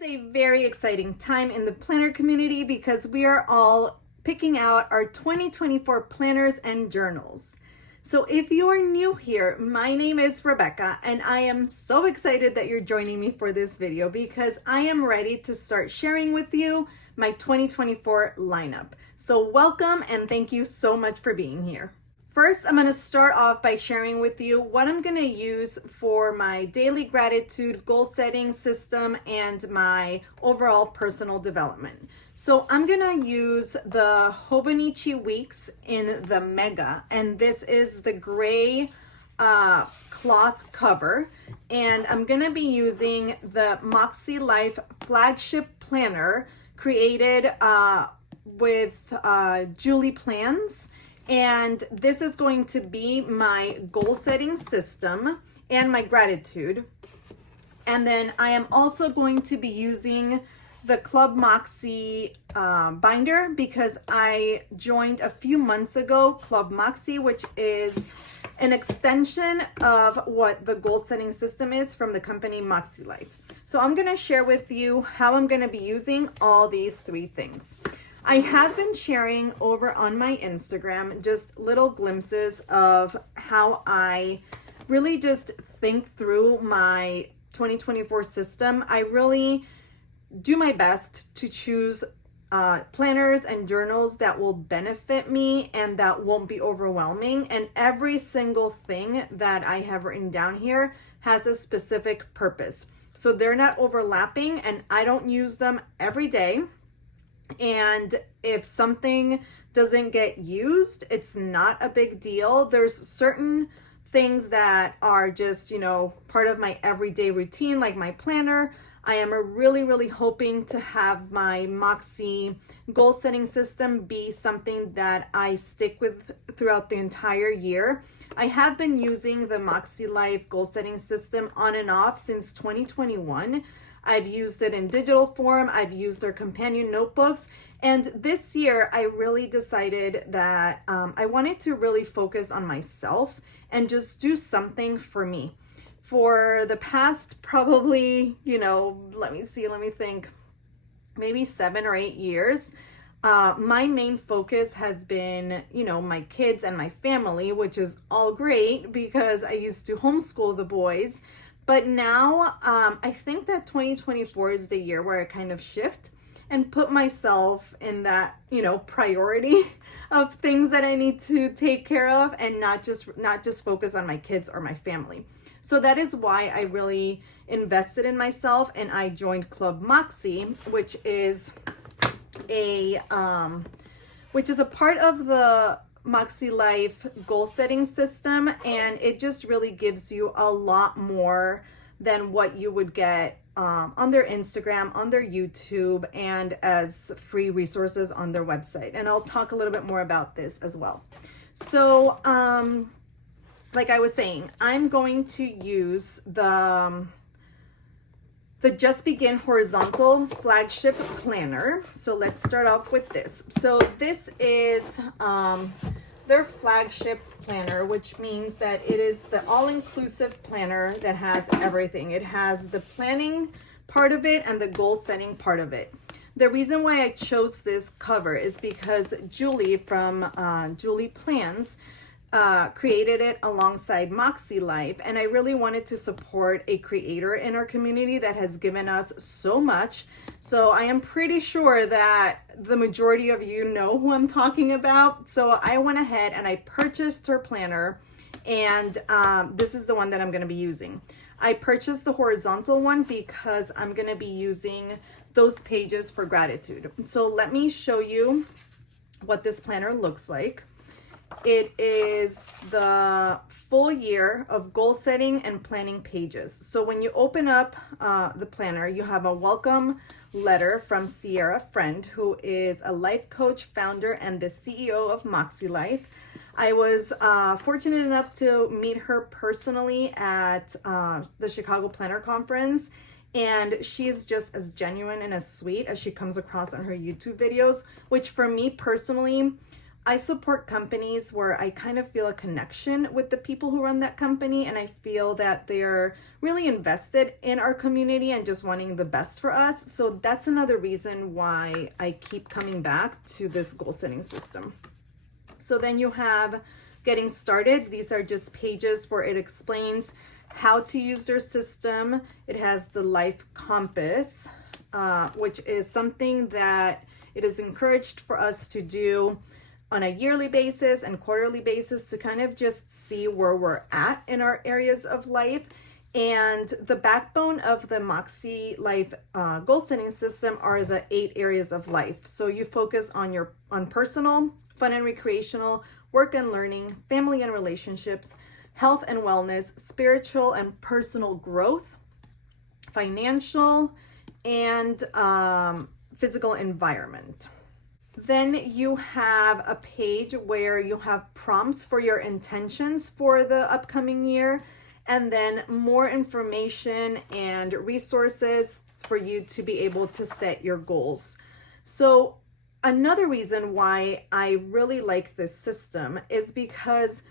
is a very exciting time in the planner community because we are all picking out our 2024 planners and journals. So if you are new here, my name is Rebecca and I am so excited that you're joining me for this video because I am ready to start sharing with you my 2024 lineup. So welcome and thank you so much for being here. First, I'm going to start off by sharing with you what I'm going to use for my daily gratitude goal setting system and my overall personal development. So I'm going to use the Hobonichi Weeks in the Mega, and this is the gray cloth cover. And I'm going to be using the MakseLife flagship planner created with Julie Plans. And this is going to be my goal setting system and my gratitude. And then I am also going to be using the Club Moxie binder because I joined a few months ago Club Moxie, which is an extension of what the goal setting system is from the company MakseLife. So I'm going to share with you how I'm going to be using all these three things. I have been sharing over on my Instagram just little glimpses of how I really just think through my 2024 system. I really do my best to choose planners and journals that will benefit me and that won't be overwhelming. And every single thing that I have written down here has a specific purpose. So they're not overlapping and I don't use them every day. And if something doesn't get used, it's not a big deal. There's certain things that are just, part of my everyday routine, like my planner. I am really hoping to have my Moxie goal setting system be something that I stick with throughout the entire year. I have been using the MakseLife goal setting system on and off since 2021. I've used it in digital form. I've used their companion notebooks. And this year, I really decided that I wanted to really focus on myself and just do something for me. For the past probably, let me think, maybe 7 or 8 years, my main focus has been, my kids and my family, which is all great because I used to homeschool the boys. But now I think that 2024 is the year where I kind of shift and put myself in that, priority of things that I need to take care of and not just focus on my kids or my family. So that is why I really invested in myself and I joined Club Moxie, which is a part of the MakseLife goal setting system, and it just really gives you a lot more than what you would get on their Instagram, on their YouTube, and as free resources on their website. And I'll talk a little bit more about this as well. So like I was saying, I'm going to use the Just Begin horizontal flagship planner. So let's start off with this. So this is their flagship planner, which means that it is the all-inclusive planner that has everything. It has the planning part of it and the goal setting part of it. The reason why I chose this cover is because Julie from Julie Plans created it alongside MakseLife, and I really wanted to support a creator in our community that has given us so much. So I am pretty sure that the majority of you know who I'm talking about. So I went ahead and I purchased her planner, and this is the one that I'm going to be using. I purchased the horizontal one because I'm going to be using those pages for gratitude. So let me show you what this planner looks like. It is the full year of goal setting and planning pages. So when you open up the planner, you have a welcome letter from Sierra Friend, who is a life coach, founder, and the CEO of MakseLife. I was fortunate enough to meet her personally at the Chicago Planner Conference, and she is just as genuine and as sweet as she comes across on her YouTube videos, which for me personally I support companies where I kind of feel a connection with the people who run that company, and I feel that they're really invested in our community and just wanting the best for us. So that's another reason why I keep coming back to this goal setting system. So then you have getting started. These are just pages where it explains how to use their system. It has the life compass, which is something that it is encouraged for us to do on a yearly basis and quarterly basis to kind of just see where we're at in our areas of life. And the backbone of the MakseLife goal setting system are the 8 areas of life. So you focus on personal, fun and recreational, work and learning, family and relationships, health and wellness, spiritual and personal growth, financial, and physical environment. Then you have a page where you have prompts for your intentions for the upcoming year, and then more information and resources for you to be able to set your goals. So another reason why I really like this system is because,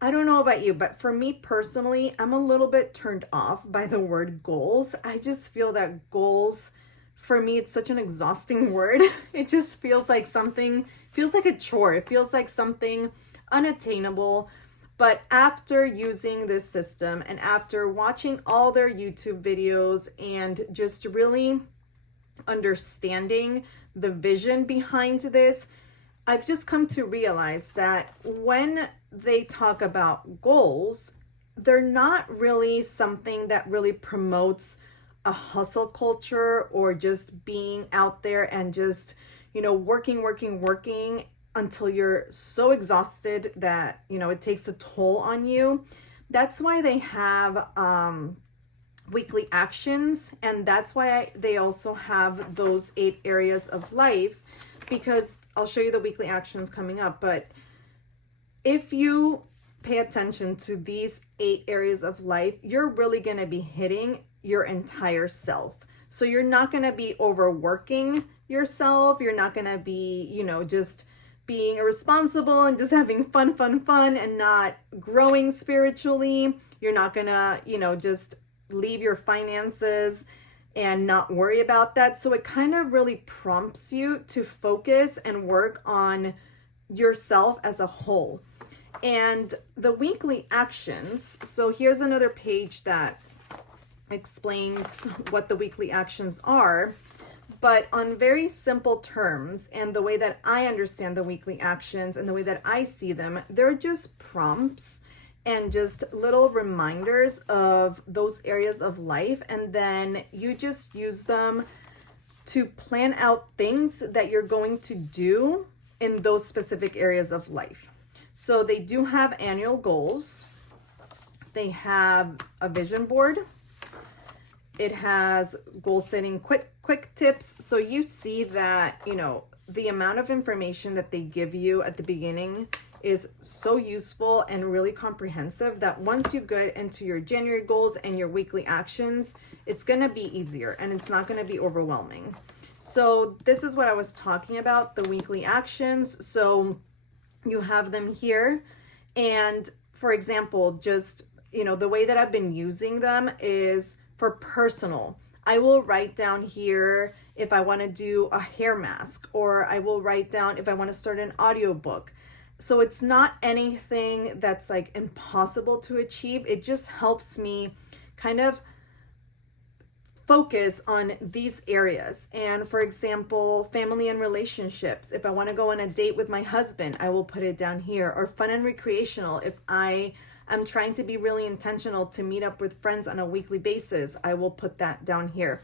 I don't know about you, but for me personally, I'm a little bit turned off by the word goals. I just feel that goals, for me, it's such an exhausting word. It just feels like a chore. It feels like something unattainable. But after using this system and after watching all their YouTube videos and just really understanding the vision behind this, I've just come to realize that when they talk about goals, they're not really something that really promotes a hustle culture or just being out there and just, working until you're so exhausted that, it takes a toll on you. That's why they have weekly actions, and that's why they also have those 8 areas of life, because I'll show you the weekly actions coming up. But if you pay attention to these 8 areas of life, you're really going to be hitting your entire self. So you're not going to be overworking yourself. You're not going to be, just being irresponsible and just having fun and not growing spiritually. You're not going to, just leave your finances and not worry about that. So it kind of really prompts you to focus and work on yourself as a whole. And the weekly actions, so here's another page that explains what the weekly actions are, but on very simple terms. And the way that I understand the weekly actions and the way that I see them, they're just prompts and just little reminders of those areas of life. And then you just use them to plan out things that you're going to do in those specific areas of life. So they do have annual goals. They have a vision board. It has goal setting quick tips. So you see that, the amount of information that they give you at the beginning is so useful and really comprehensive that once you get into your January goals and your weekly actions, it's going to be easier and it's not going to be overwhelming. So this is what I was talking about, the weekly actions. So you have them here. And for example, just, the way that I've been using them is for personal. I will write down here if I want to do a hair mask, or I will write down if I want to start an audiobook. So it's not anything that's like impossible to achieve. It just helps me kind of focus on these areas. And for example, family and relationships. If I want to go on a date with my husband, I will put it down here. Or fun and recreational. If I'm trying to be really intentional to meet up with friends on a weekly basis, I will put that down here.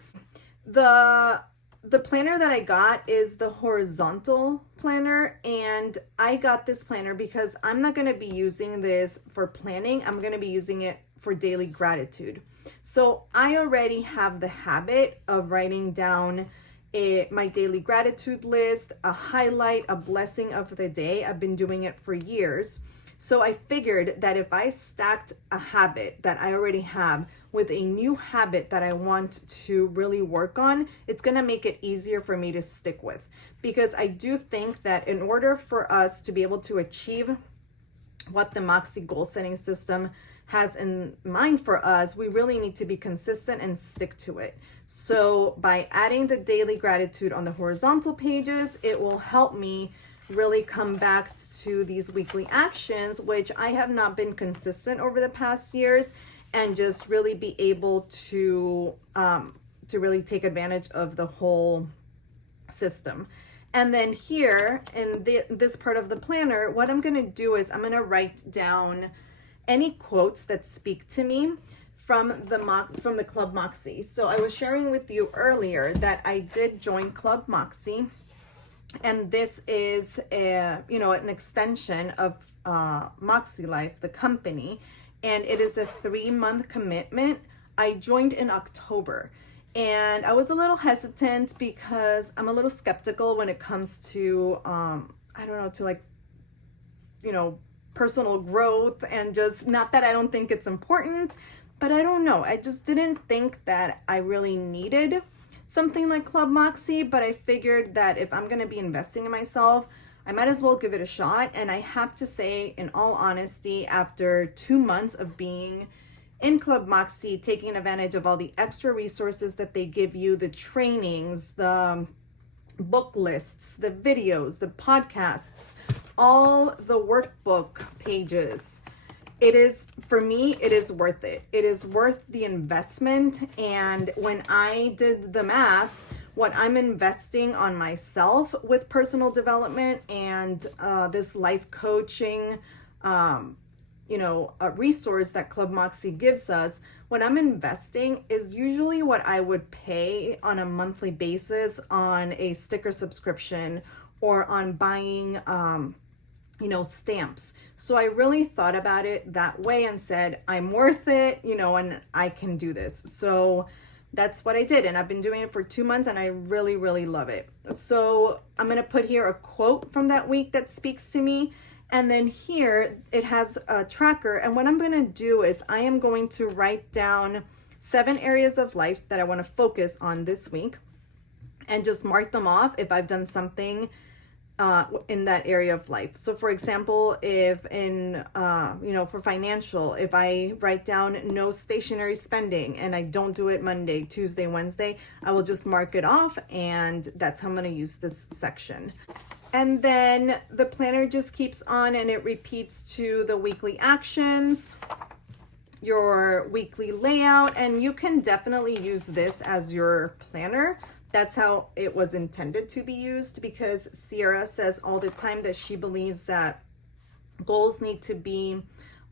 The planner that I got is the horizontal planner, and I got this planner because I'm not going to be using this for planning. I'm going to be using it for daily gratitude. So I already have the habit of writing down my daily gratitude list, a highlight, a blessing of the day. I've been doing it for years. So I figured that if I stacked a habit that I already have with a new habit that I want to really work on, it's gonna make it easier for me to stick with. Because I do think that in order for us to be able to achieve what the Moxie goal setting system has in mind for us, we really need to be consistent and stick to it. So by adding the daily gratitude on the horizontal pages, it will help me really come back to these weekly actions, which I have not been consistent over the past years, and just really be able to really take advantage of the whole system. And then here in this part of the planner, what I'm gonna do is I'm gonna write down any quotes that speak to me from the Club Moxie. So I was sharing with you earlier that I did join Club Moxie, and this is an extension of MakseLife, the company, and it is a 3-month commitment. I joined in October. And I was a little hesitant because I'm a little skeptical when it comes to, personal growth, and just, not that I don't think it's important, but I don't know. I just didn't think that I really needed something like Club Moxie, but I figured that if I'm going to be investing in myself, I might as well give it a shot. And I have to say, in all honesty, after 2 months of being in Club Moxie, taking advantage of all the extra resources that they give you, the trainings, the book lists, the videos, the podcasts, all the workbook pages, for me, it is worth it. It is worth the investment. And when I did the math, what I'm investing on myself with personal development and this life coaching, a resource that Club Moxie gives us, what I'm investing is usually what I would pay on a monthly basis on a sticker subscription or on buying, stamps. So I really thought about it that way and said, I'm worth it, and I can do this. So that's what I did. And I've been doing it for 2 months and I really, really love it. So I'm going to put here a quote from that week that speaks to me. And then here it has a tracker. And what I'm going to do is I am going to write down 7 areas of life that I want to focus on this week and just mark them off if I've done something in that area of life. So for example, if for financial, if I write down no stationery spending and I don't do it Monday, Tuesday, Wednesday, I will just mark it off, and that's how I'm going to use this section. And then the planner just keeps on and it repeats to the weekly actions, your weekly layout, and you can definitely use this as your planner. That's how it was intended to be used, because Sierra says all the time that she believes that goals need to be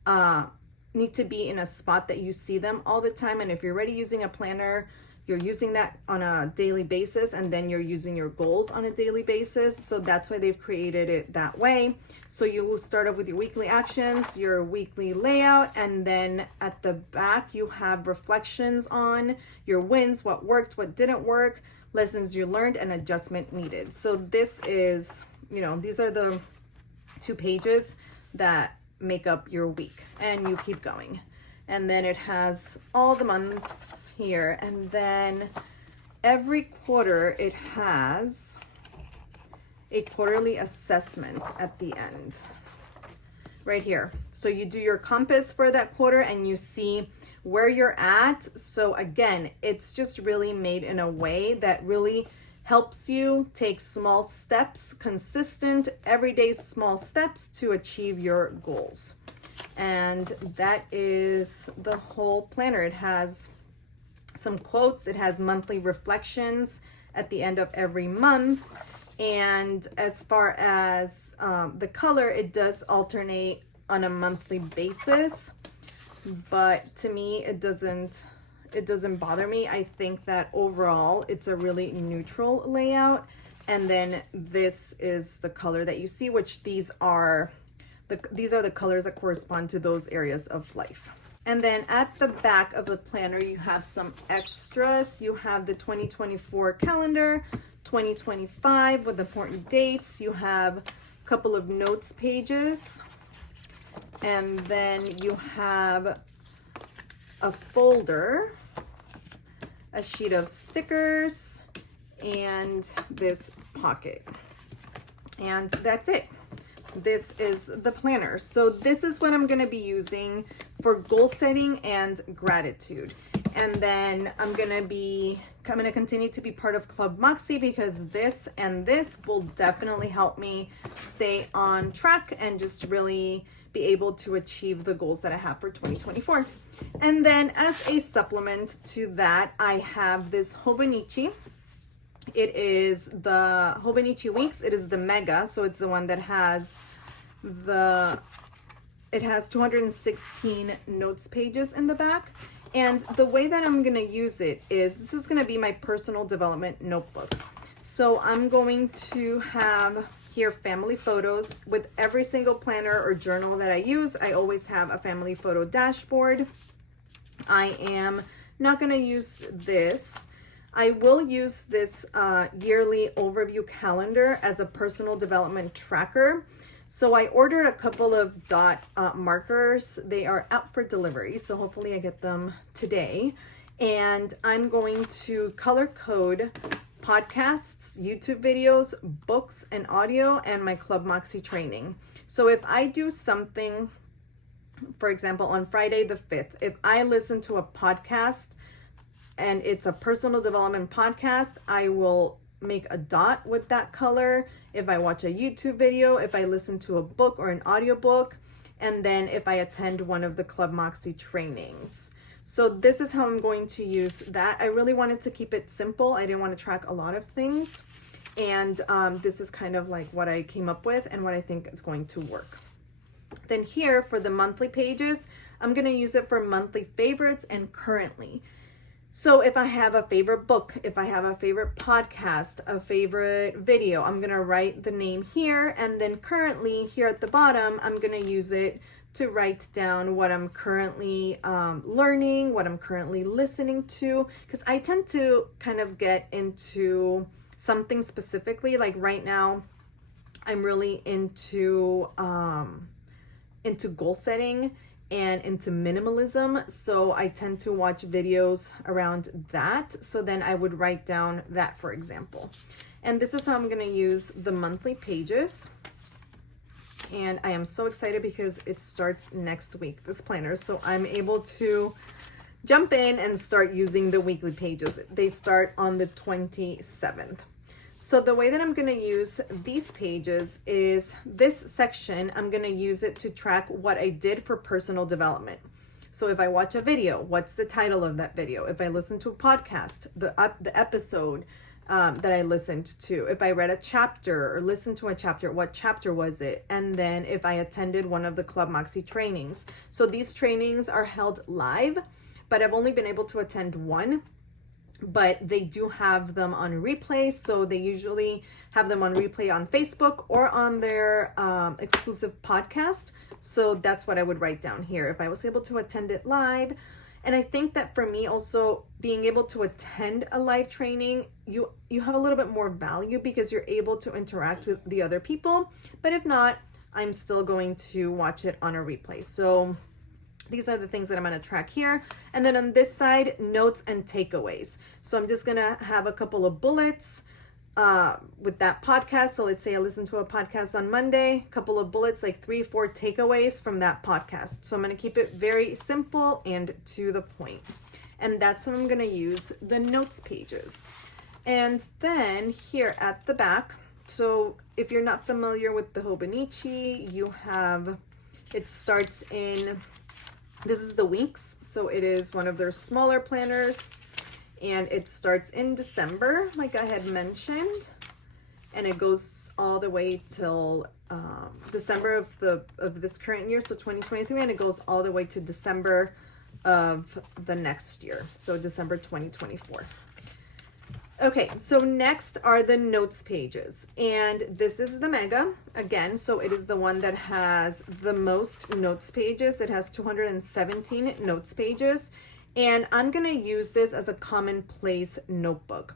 in a spot that you see them all the time. And if you're already using a planner, you're using that on a daily basis, and then you're using your goals on a daily basis. So that's why they've created it that way. So you will start off with your weekly actions, your weekly layout, and then at the back you have reflections on your wins, what worked, what didn't work, lessons you learned, and adjustment needed. So this is, these are the 2 pages that make up your week, and you keep going. And then it has all the months here. And then every quarter it has a quarterly assessment at the end right here. So you do your compass for that quarter and you see where you're at. So again, it's just really made in a way that really helps you take small steps, consistent, everyday small steps to achieve your goals. And that is the whole planner. It has some quotes, it has monthly reflections at the end of every month. And as far as the color, it does alternate on a monthly basis, but to me it doesn't bother me. I think that overall it's a really neutral layout. And then this is the color that you see, which these are the colors that correspond to those areas of life. And then at the back of the planner, you have some extras. You have the 2024 calendar, 2025 with important dates. You have a couple of notes pages. And then you have a folder, a sheet of stickers, and this pocket. And that's it. This is the planner. So this is what I'm going to be using for goal setting and gratitude. And then I'm going to continue to be part of Club Moxie, because this and this will definitely help me stay on track and just really be able to achieve the goals that I have for 2024. And then as a supplement to that, I have this Hobonichi. It is the Hobonichi Weeks. It is the mega, so it's the one that has it has 216 notes pages in the back. And the way that I'm going to use it is, this is going to be my personal development notebook. So I'm going to have here family photos. With every single planner or journal that I use, I always have a family photo dashboard. I am not going to use this. I will use this yearly overview calendar as a personal development tracker. So I ordered a couple of dot markers. They are out for delivery, so hopefully I get them today. And I'm going to color code podcasts, YouTube videos, books, and audio, and my Club Moxie training. So if I do something, for example, on Friday the 5th, if I listen to a podcast and it's a personal development podcast, I will make a dot with that color. If I watch a YouTube video, if I listen to a book or an audiobook, and then if I attend one of the Club Moxie trainings. So this is how I'm going to use that. I really wanted to keep it simple. I didn't want to track a lot of things. And this is kind of like what I came up with and what I think is going to work. Then here for the monthly pages, I'm going to use it for monthly favorites and currently. So if I have a favorite book, if I have a favorite podcast, a favorite video, I'm going to write the name here. And then currently here at the bottom, I'm going to use it to write down what I'm currently learning, what I'm currently listening to. Because I tend to kind of get into something specifically. Like right now, I'm really into goal setting and into minimalism. So I tend to watch videos around that. So then I would write down that, for example. And this is how I'm going to use the monthly pages. And I am so excited because it starts next week, this planner. So I'm able to jump in and start using the weekly pages. They start on the 27th. So the way that I'm going to use these pages is this section, I'm going to use it to track what I did for personal development. So if I watch a video, what's the title of that video? If I listen to a podcast, the episode that I listened to. If I read a chapter or listened to a chapter, what chapter was it? And then if I attended one of the Club Moxie trainings. So these trainings are held live, but I've only been able to attend one. But they do have them on replay. So they usually have them on replay on Facebook or on their exclusive podcast. So that's what I would write down here if I was able to attend it live. And I think that for me also, being able to attend a live training, you have a little bit more value because you're able to interact with the other people. But if not, I'm still going to watch it on a replay. So these are the things that I'm going to track here. And then on this side, notes and takeaways. So I'm just going to have a couple of bullets with that podcast. So let's say I listened to a podcast on Monday, a couple of bullets, like 3-4 takeaways from that podcast. So I'm going to keep it very simple and to the point. And that's how I'm going to use the notes pages. And then here at the back, so if you're not familiar with the Hobonichi, you have, it starts in, this is the Weeks, so it is one of their smaller planners, and it starts in December, like I had mentioned, and it goes all the way till December of this current year, so 2023, and it goes all the way to December of the next year, so December 2024. Okay, so next are the notes pages, and this is the mega again, so it is the one that has the most notes pages. It has 217 notes pages, and I'm gonna use this as a commonplace notebook.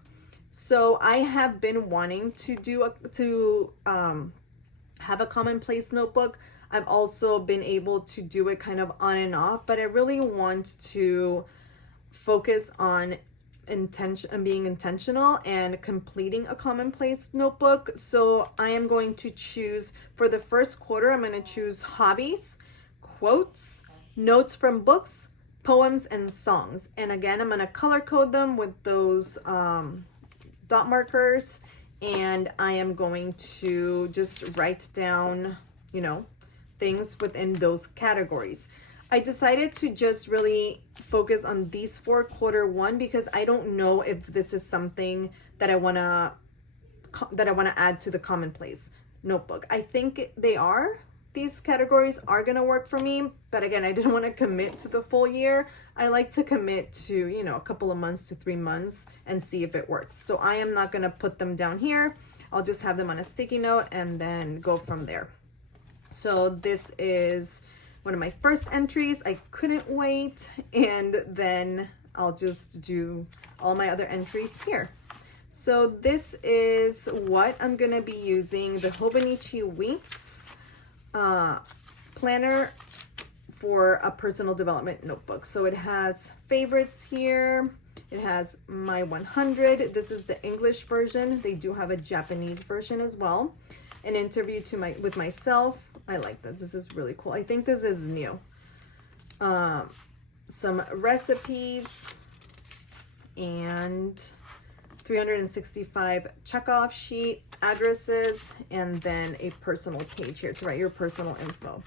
So I have been wanting to have a commonplace notebook. I've also been able to do it kind of on and off, but I really want to focus on being intentional and completing a commonplace notebook. So I am going to choose, for the first quarter, I'm going to choose hobbies, quotes, notes from books, poems, and songs. And again, I'm going to color code them with those dot markers, and I am going to just write down, you know, things within those categories. I decided to just really focus on these for quarter one because I don't know if this is something that I want to add to the commonplace notebook. I think these categories are going to work for me, but again, I didn't want to commit to the full year. I like to commit to, you know, a couple of months to 3 months and see if it works. So I am not going to put them down here. I'll just have them on a sticky note and then go from there. So this is one of my first entries. I couldn't wait, and then I'll just do all my other entries here. So this is what I'm gonna be using, the Hobonichi Weeks planner for a personal development notebook. So it has favorites here. It has my 100. This is the English version. They do have a Japanese version as well. An interview with myself. I like that. This is really cool. I think this is new. Some recipes and 365 checkoff sheet, addresses, and then a personal page here to write your personal info.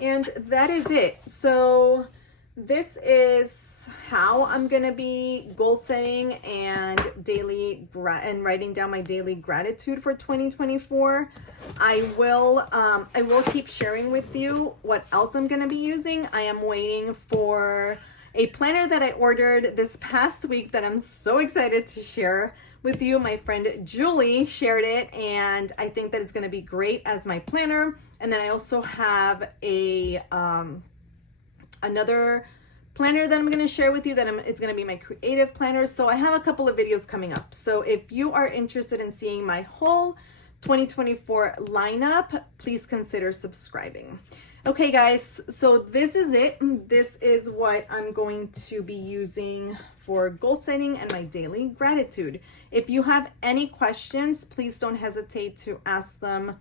And that is it. So this is how I'm gonna be goal setting and writing down my daily gratitude for 2024. I will keep sharing with you what else I'm gonna be using. I am waiting for a planner that I ordered this past week that I'm so excited to share with you. My friend Julie shared it, and I think that it's gonna be great as my planner. And then I also have a another planner that I'm going to share with you it's going to be my creative planner. So I have a couple of videos coming up. So if you are interested in seeing my whole 2024 lineup, please consider subscribing. Okay guys, so this is it. This is what I'm going to be using for goal setting and my daily gratitude. If you have any questions, please don't hesitate to ask them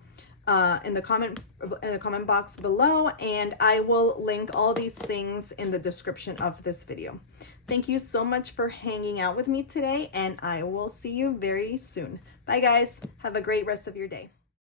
in the comment box below, and I will link all these things in the description of this video. Thank you so much for hanging out with me today, and I will see you very soon. Bye guys. Have a great rest of your day.